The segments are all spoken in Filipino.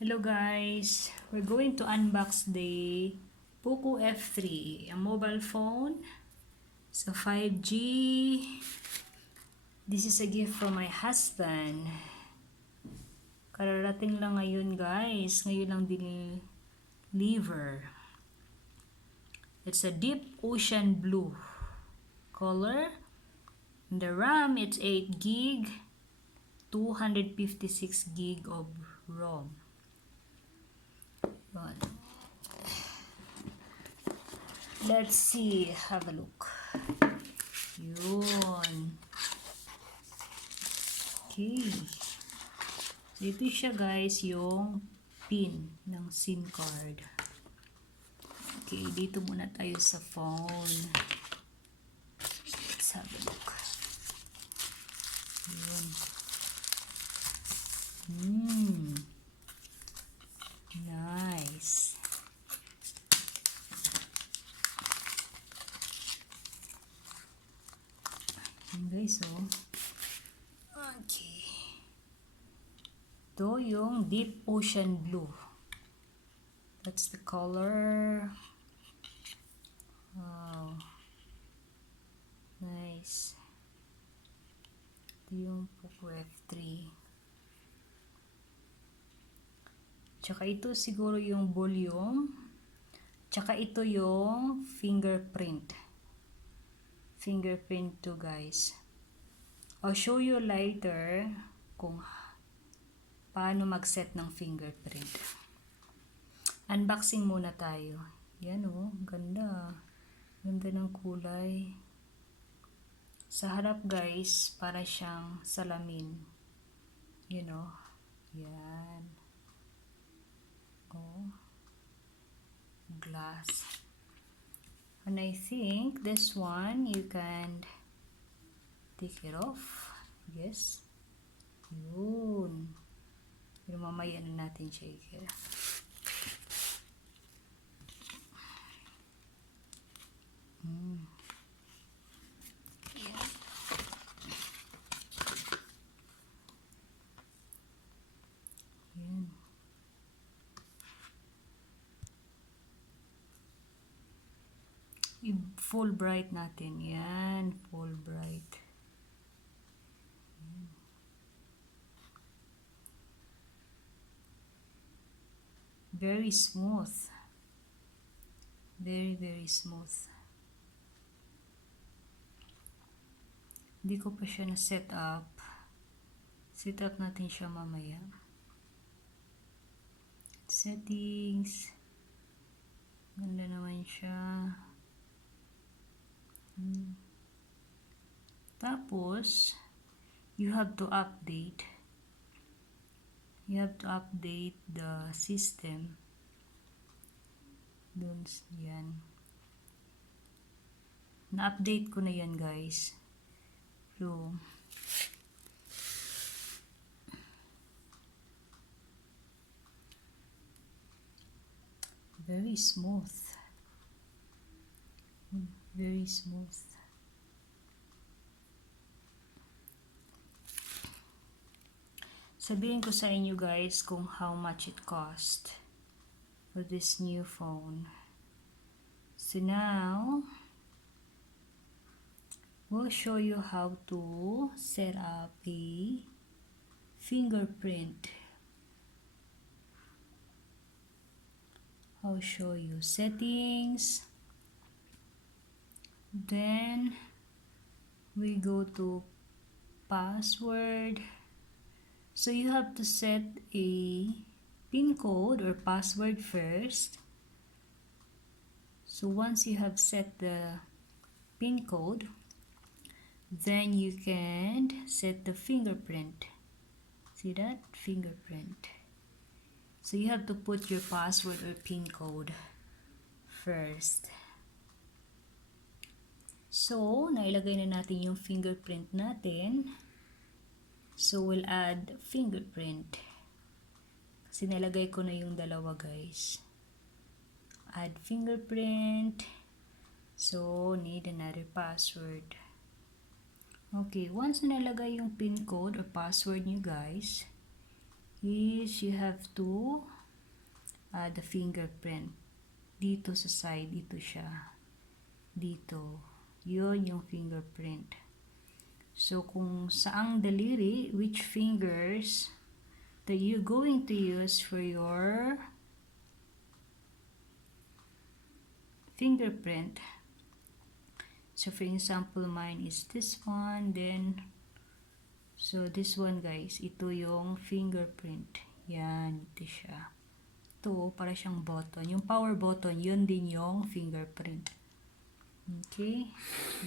Hello guys, we're going to unbox the Poco F3, a mobile phone. So 5G. This is a gift from my husband. Kararating lang ngayon guys, ngayon lang deliver. It's a deep ocean blue color. And the RAM, it's 8 gig, 256 gig of ROM. Let's see, have a look. Yun. Okay. So, ito siya guys, yung pin ng SIM card. Okay, dito muna tayo sa phone. Let's have a look. Yun. Nice. Yun guys, oh. Okay. Ito yung deep ocean blue. That's the color. Wow. Nice. Ito yung Poco F3. Tsaka ito siguro yung volume. Tsaka ito yung fingerprint. Fingerprint to guys. I'll show you later kung paano mag-set ng fingerprint. Unboxing muna tayo. Yan oh, ganda. Ganda ng kulay. Sa harap guys, para siyang salamin. You know. Yan. Oh. Glass. And I think this one you can take it off. Yes. Yun. Pero mamaya na natin siya i-kira. Yeah. Yan. I-full bright natin. Yan. Full bright. Very smooth. Very, very smooth. Hindi ko pa siya na-set up. Set up natin siya mamaya. Settings. Ganda naman siya. Tapos, you have to update. You have to update the system. Dun, yan. Na-update ko na yan guys. So, very smooth. Very smooth. Sabihin ko sa inyo guys kung how much it cost for this new phone. So now, we'll show you how to set up a fingerprint. I'll show you settings. Then we go to password. So you have to set a PIN code or password first. So once you have set the PIN code, then you can set the fingerprint. See that? Fingerprint. So you have to put your password or PIN code first. So, nailagay na natin yung fingerprint natin. So, we'll add fingerprint. Kasi nalagay ko na yung dalawa guys. Add fingerprint. So, need another password. Okay, once nalagay yung PIN code or password nyo guys, is you have to add the fingerprint. Dito sa side, dito siya. Dito. Yun yung fingerprint. So, kung saang daliri, which fingers that you're going to use for your fingerprint. So, for example, mine is this one, then, so this one guys, ito yung fingerprint. Yan, ito siya. Ito, para siyang button. Yung power button, yun din yung fingerprint. Okay,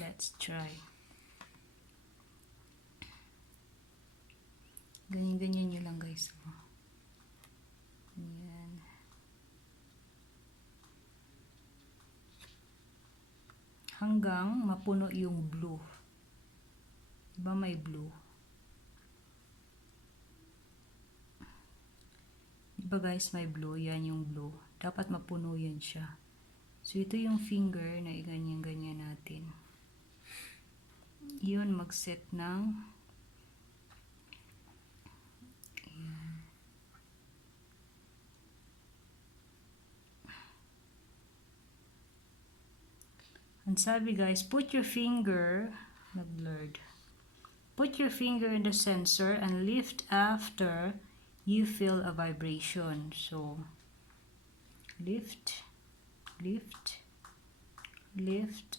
let's try. Ganyan-ganyan nyo lang guys. Yan. Hanggang mapuno yung blue. Diba may blue? Diba guys may blue? Yan yung blue. Dapat mapuno yan siya. So ito yung finger na iganyan-ganyan natin. Yun mag-set ng and sabi guys, put your finger, nag-blurred. Put your finger in the sensor and lift after you feel a vibration. So, lift, lift, lift.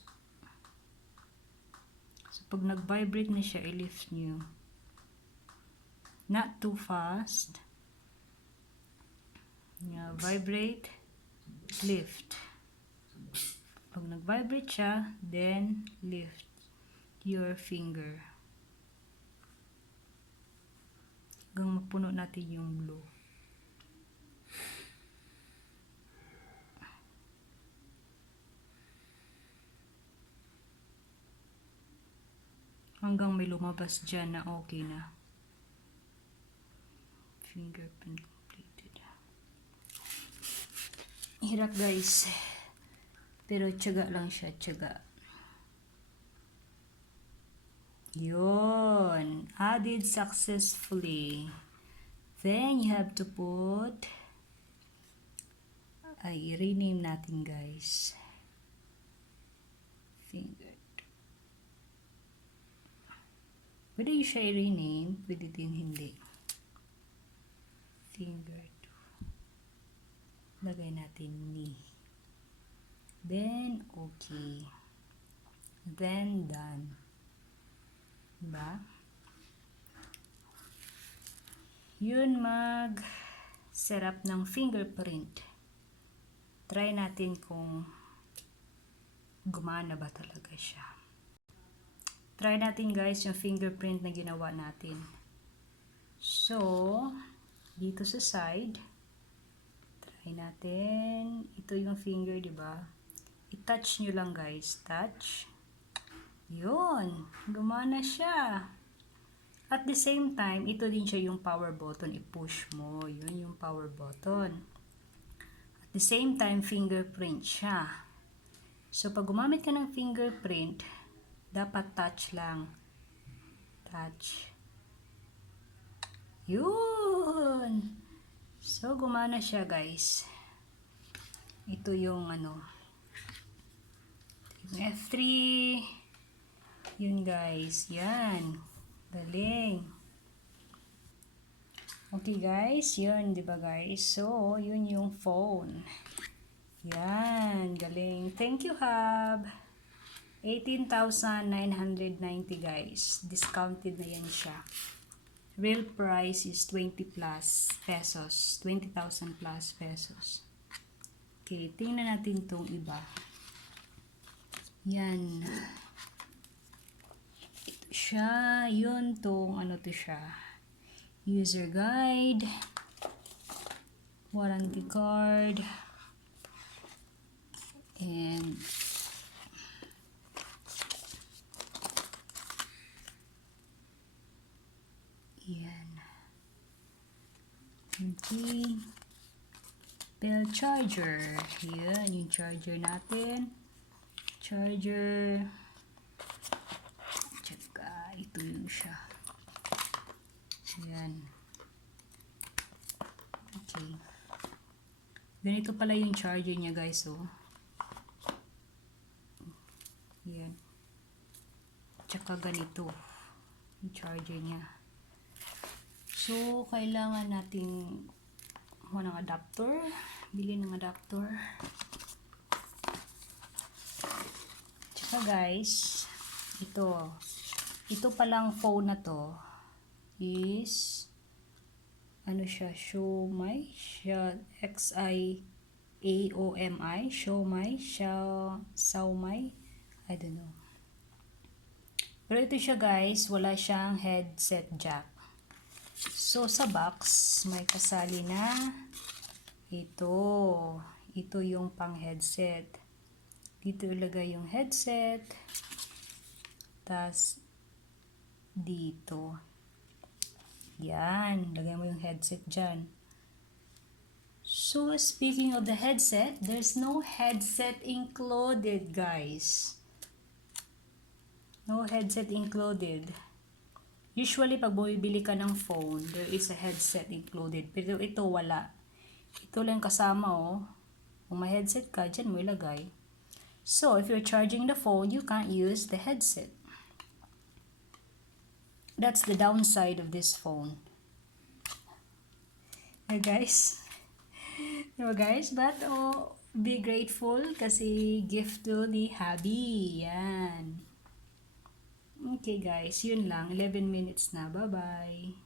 So, pag nag-vibrate na siya, i-lift nyo. Not too fast. Yeah, vibrate, lift. Pag nag-vibrate siya, then lift your finger. Hanggang mapuno natin yung blue. Hanggang may lumabas dyan na okay na. Fingerprint completed. Hirap guys. Pero tiyaga lang siya, tiyaga. Yun. Added successfully. Then, you have to put, ay, rename natin guys. Finger. Pwede yung siya i-rename, pwede din hindi. Finger 2. Lagay natin ni. Then, okay. Then, done. Diba? Yun mag-set up ng fingerprint. Try natin kung gumana ba talaga siya. Try natin guys yung fingerprint na ginawa natin. So, dito sa side, try natin. Ito yung finger, diba? I-touch nyo lang guys. Touch. Yun. Gumana siya. At the same time, ito din siya yung power button. I-push mo. Yun yung power button. At the same time, fingerprint siya. So, pag gumamit ka ng fingerprint, dapat touch lang. Touch. Yun. So, gumana siya guys. Ito yung ano. F3. Yun guys. Yan. Galing. Okay guys. Yun. Diba guys? So, yun yung phone. Yan. Galing. Thank you, Hub. 18,990 guys. Discounted na yan siya. Real price is 20 plus pesos. 20,000 plus pesos. Okay. Tingnan natin tong iba. Yan. Ito siya. Yun tong ano to siya. User guide. Warranty card. And yan. Okay. Bell charger. Yan yung charger natin. Charger. Tsaka ito yung siya. Ayan. Ganito pala yung charger niya guys, oh. Yan. Tsaka ganito yung charger niya. So, kailangan nating ng adapter. Bili ng adapter. Tsaka guys, ito palang phone na to is ano siya, Xiaomi, Xiaomi, Xiaomi, I don't know. Pero ito siya guys, wala siyang headset jack. So sa box, may kasali na ito yung pang headset. Dito ilagay yung headset. Tas dito. Yan, lagay mo yung headset dyan. So, speaking of the headset, there's no headset included, guys. No headset included. Usually, pag bumibili ka ng phone, there is a headset included. Pero ito, wala. Ito lang kasama, oh. Kung may headset ka, dyan mo ilagay. So, if you're charging the phone, you can't use the headset. That's the downside of this phone. Guys. But be grateful kasi gift to ni hubby. Yan. Okay guys, yun lang. 11 minutes na. Bye-bye.